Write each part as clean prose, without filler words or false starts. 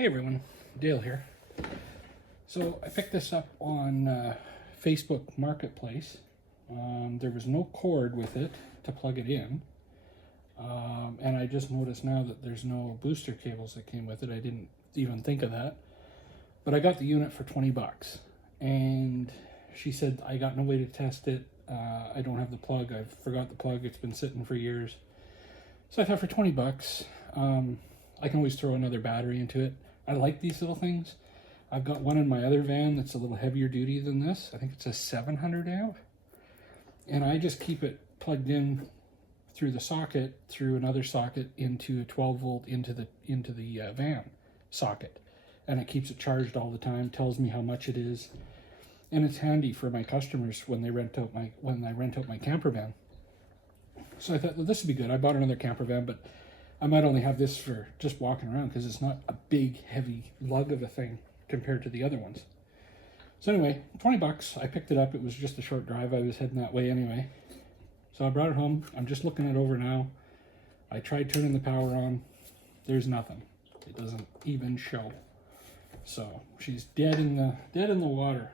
Hey everyone, Dale here. So I picked this up on Facebook Marketplace. There was no cord with it to plug it in. And I just noticed now that there's no booster cables that came with it. I didn't even think of that. But I got the unit for 20 bucks. And she said, I got no way to test it. I don't have the plug. I forgot the plug. It's been sitting for years. So I thought for 20 bucks, I can always throw another battery into it. I like these little things. I've got one in my other van that's a little heavier duty than this. I think it's a 700 amp. And I just keep it plugged in through the socket, through another socket into a 12 volt into the van socket. And it keeps it charged all the time, tells me how much it is. And it's handy for my customers when I rent out my camper van. So I thought, well, this would be good. I bought another camper van, but I might only have this for just walking around because it's not a big, heavy lug of a thing compared to the other ones. So anyway, 20 bucks. I picked it up. It was just a short drive. I was heading that way anyway. So I brought it home. I'm just looking it over now. I tried turning the power on. There's nothing. It doesn't even show. So she's dead in the water.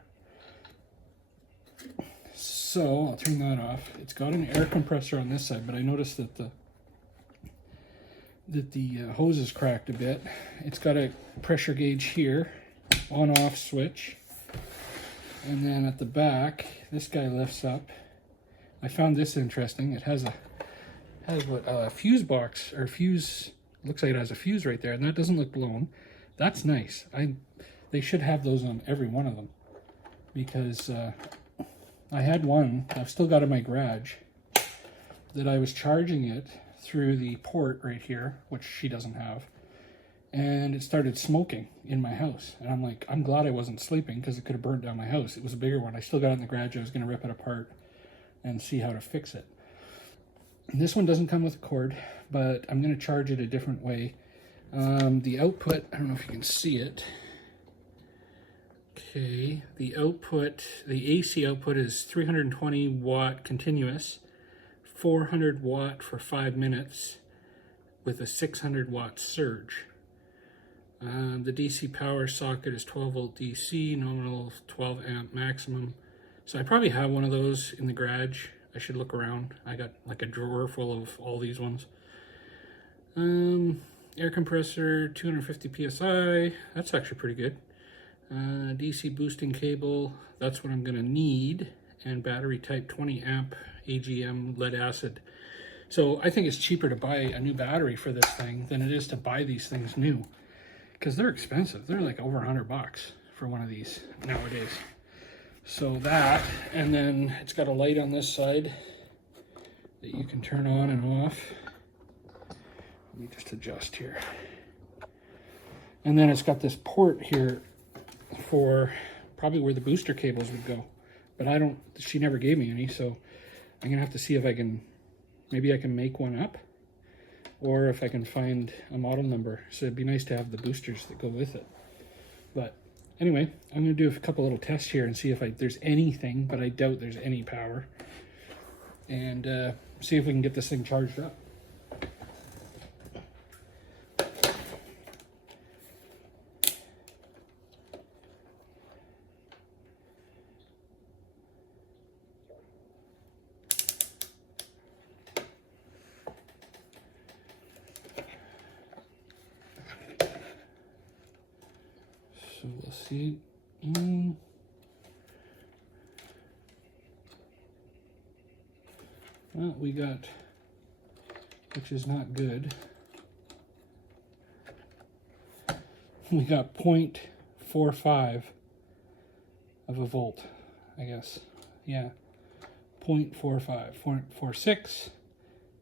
So I'll turn that off. It's got an air compressor on this side, but I noticed that the hose is cracked a bit. It's got a pressure gauge here, on-off switch, and then at the back, this guy lifts up. I found this interesting. It has a fuse box, or fuse. Looks like it has a fuse right there, and that doesn't look blown. That's nice. They should have those on every one of them, because I had one I've still got in my garage that I was charging it through the port right here, which she doesn't have, and it started smoking in my house. And I'm like, I'm glad I wasn't sleeping because it could have burnt down my house. It was a bigger one. I still got it in the garage. I was going to rip it apart and see how to fix it. And this one doesn't come with a cord, but I'm going to charge it a different way. The output, I don't know if you can see it. Okay, the output, the AC output is 320 watt continuous, 400 watt for 5 minutes with a 600 watt surge. The DC power socket is 12 volt DC, nominal 12 amp maximum. So I probably have one of those in the garage. I should look around. I got like a drawer full of all these ones. Air compressor, 250 PSI. That's actually pretty good. DC boosting cable, that's what I'm gonna need. And battery type 20 amp AGM lead acid. So I think it's cheaper to buy a new battery for this thing than it is to buy these things new, because they're expensive. They're like over 100 bucks for one of these nowadays. So that, and then it's got a light on this side that you can turn on and off. Let me just adjust here. And then it's got this port here for probably where the booster cables would go. But she never gave me any, so I'm gonna have to see if maybe I can make one up, or if I can find a model number. So it'd be nice to have the boosters that go with it. But anyway, I'm gonna do a couple little tests here and see if there's anything, but I doubt there's any power. And see if we can get this thing charged up. So we'll see. Well, we got, which is not good. We got 0.45 of a volt, I guess. Yeah, 0.45, 0.46.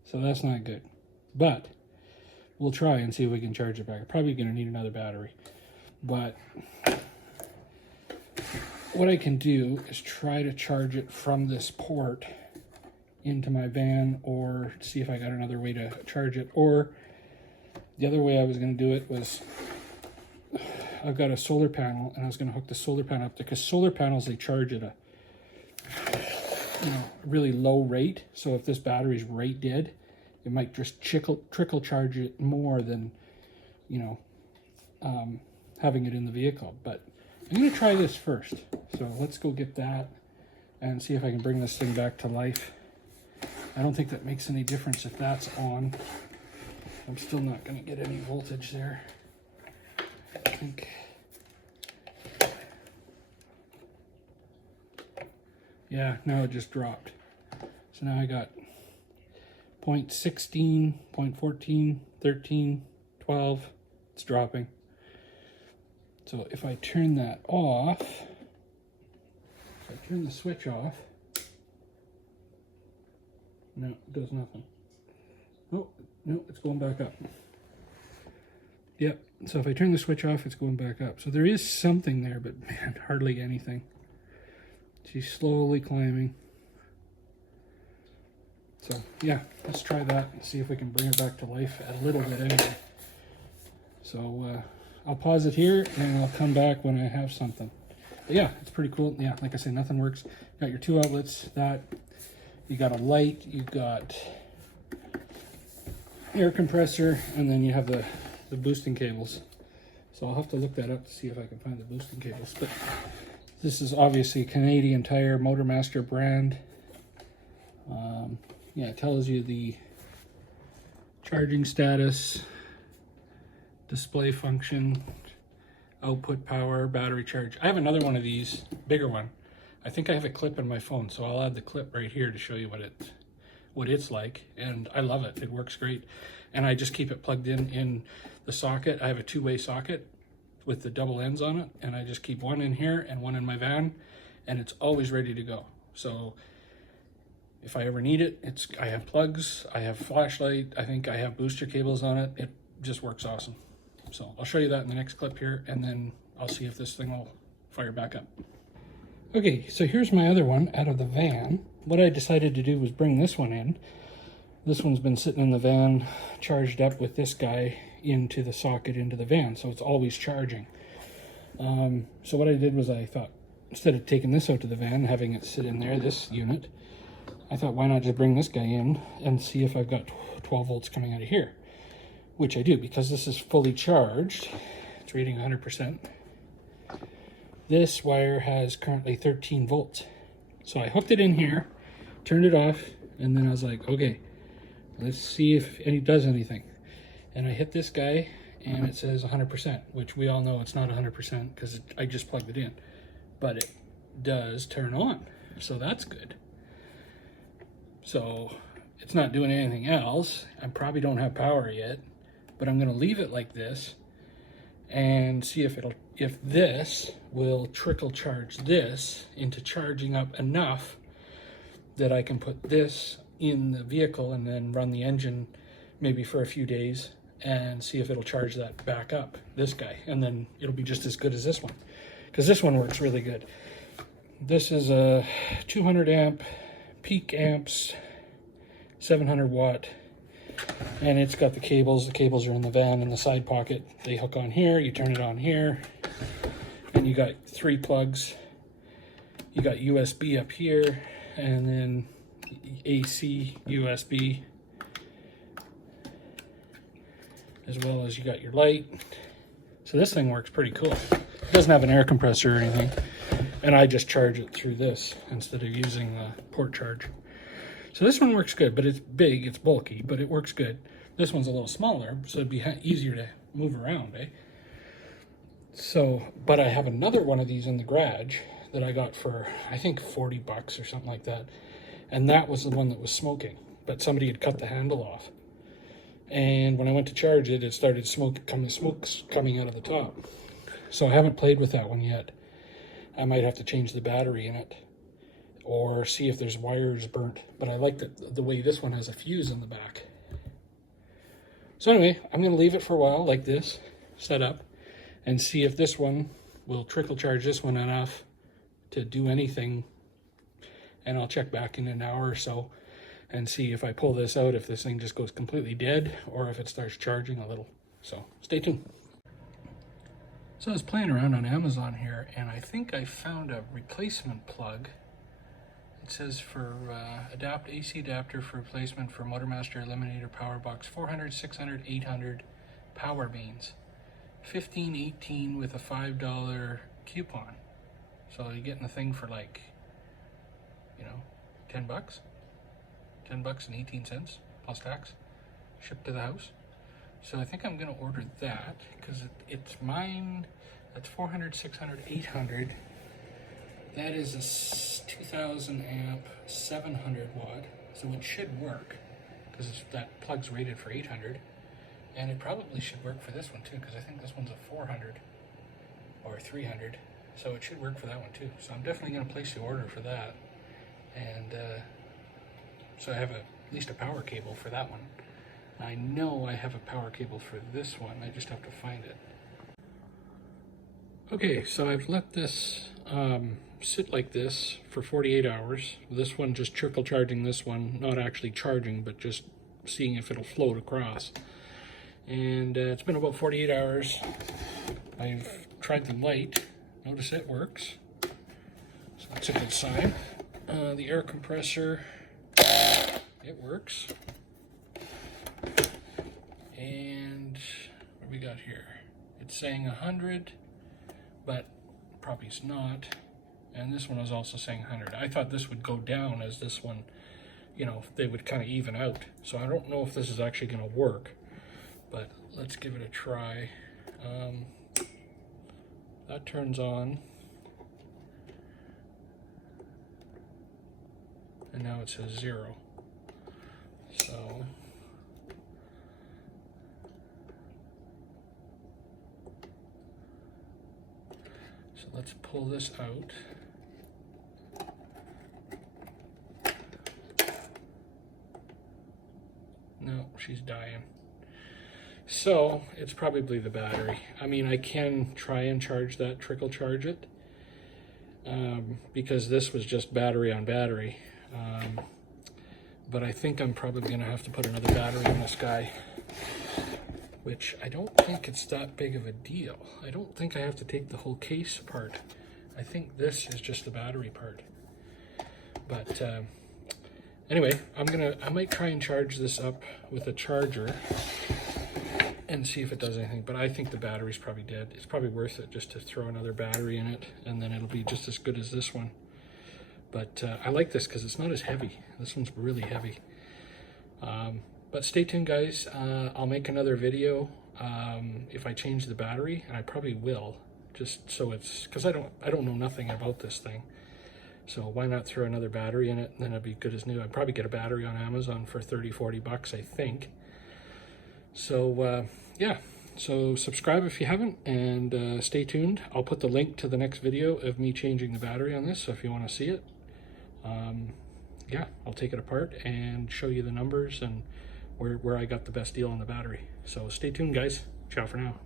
So that's not good. But we'll try and see if we can charge it back. I'm probably going to need another battery. But what I can do is try to charge it from this port into my van, or see if I got another way to charge it. Or the other way I was going to do it was, I've got a solar panel, and I was going to hook the solar panel up there, because solar panels, they charge at a really low rate. So if this battery's right dead, it might just trickle charge it more than, having it in the vehicle. But I'm going to try this first. So let's go get that and see if I can bring this thing back to life. I don't think that makes any difference if that's on. I'm still not going to get any voltage there. I think. Yeah, now it just dropped. So now I got 0.16, 0.14, 13, 12. It's dropping. So if I turn that off, if I turn the switch off, no, it does nothing. Oh, no, it's going back up. Yep, so if I turn the switch off, it's going back up. So there is something there, but man, hardly anything. She's slowly climbing. So yeah, let's try that and see if we can bring it back to life a little bit anyway. So I'll pause it here and I'll come back when I have something. But yeah, it's pretty cool. Yeah, like I say, nothing works. You got your 2 outlets, that. You got a light, you got air compressor, and then you have the boosting cables. So I'll have to look that up to see if I can find the boosting cables. But this is obviously a Canadian Tire motomaster brand. Yeah, it tells you the charging status, display function, output power, battery charge. I have another one of these, bigger one. I think I have a clip in my phone, so I'll add the clip right here to show you what it's like. And I love it. It works great. And I just keep it plugged in the socket. I have a 2-way socket with the double ends on it, and I just keep one in here and one in my van, and it's always ready to go. So if I ever need it, I have plugs, I have flashlight, I think I have booster cables on it. It just works awesome. So I'll show you that in the next clip here, and then I'll see if this thing will fire back up. Okay, so here's my other one out of the van. What I decided to do was bring this one in. This one's been sitting in the van, charged up with this guy into the socket into the van, so it's always charging. So what I did was I thought, instead of taking this out to the van, having it sit in there, this unit, I thought, why not just bring this guy in and see if I've got 12 volts coming out of here, which I do, because this is fully charged. It's reading 100%. This wire has currently 13 volts. So I hooked it in here, turned it off, and then I was like, okay, let's see if it does anything. And I hit this guy, and it says 100%, which we all know it's not 100% because I just plugged it in. But it does turn on, so that's good. So it's not doing anything else. I probably don't have power yet, but I'm going to leave it like this and see if this will trickle charge this into charging up enough that I can put this in the vehicle and then run the engine maybe for a few days and see if it'll charge that back up, this guy, and then it'll be just as good as this one, because this one works really good. This is a 200 amp peak amps, 700 watt, and it's got the cables. The cables are in the van in the side pocket. They hook on here, you turn it on here, and you got 3 plugs. You got USB up here, and then AC USB, as well as you got your light. So this thing works pretty cool. It doesn't have an air compressor or anything, and I just charge it through this instead of using the port charge. So this one works good, but it's big, it's bulky, but it works good. This one's a little smaller, so it'd be easier to move around, eh? So, but I have another one of these in the garage that I got for, I think, 40 bucks or something like that. And that was the one that was smoking, but somebody had cut the handle off. And when I went to charge it, it started smoke's coming out of the top. So I haven't played with that one yet. I might have to change the battery in it or see if there's wires burnt. But I like the way this one has a fuse in the back. So anyway, I'm going to leave it for a while like this, set up, and see if this one will trickle charge this one enough to do anything. And I'll check back in an hour or so and see if I pull this out, if this thing just goes completely dead or if it starts charging a little. So stay tuned. So I was playing around on Amazon here, and I think I found a replacement plug. It says for AC adapter for replacement for motomaster eliminator powerbox 400, 600, 800 power mains. $15.18 with a $5 coupon. So you're getting the thing for like, you know, 10 bucks, 10 bucks and 18 cents plus tax, shipped to the house. So I think I'm gonna order that because it's mine. That's 400, 600, 800. That is a 2000 amp, 700 watt. So it should work because that plug's rated for 800. And it probably should work for this one too, because I think this one's a 400 or 300. So it should work for that one too. So I'm definitely gonna place the order for that. And so I have at least a power cable for that one. I know I have a power cable for this one. I just have to find it. Okay, so I've let this sit like this for 48 hours. This one just trickle charging this one, not actually charging, but just seeing if it'll float across. And it's been about 48 hours. I've tried the light. Notice it works. So that's a good sign. The air compressor, it works. And what do we got here? It's saying 100, but probably it's not. And this one is also saying 100. I thought this would go down as this one, you know, they would kind of even out. So I don't know if this is actually going to work, but let's give it a try. That turns on. And now it says 0. So let's pull this out. No, she's dying. So it's probably the battery. I mean, I can try and charge that, trickle charge it, because this was just battery on battery. But I think I'm probably gonna have to put another battery in this guy, which I don't think it's that big of a deal. I don't think I have to take the whole case apart. I think this is just the battery part. But anyway, I might try and charge this up with a charger and see if it does anything. But I think the battery's probably dead. It's probably worth it just to throw another battery in it, and then it'll be just as good as this one. But I like this because it's not as heavy. This one's really heavy. But stay tuned, guys. I'll make another video if I change the battery, and I probably will, just so it's, because I don't know nothing about this thing. So why not throw another battery in it, and then it'll be good as new. I'd probably get a battery on Amazon for 30, 40 bucks, I think. So yeah, so subscribe if you haven't, and stay tuned. I'll put the link to the next video of me changing the battery on this, so if you want to see it. Yeah, I'll take it apart and show you the numbers and where I got the best deal on the battery. So stay tuned, guys. Ciao for now.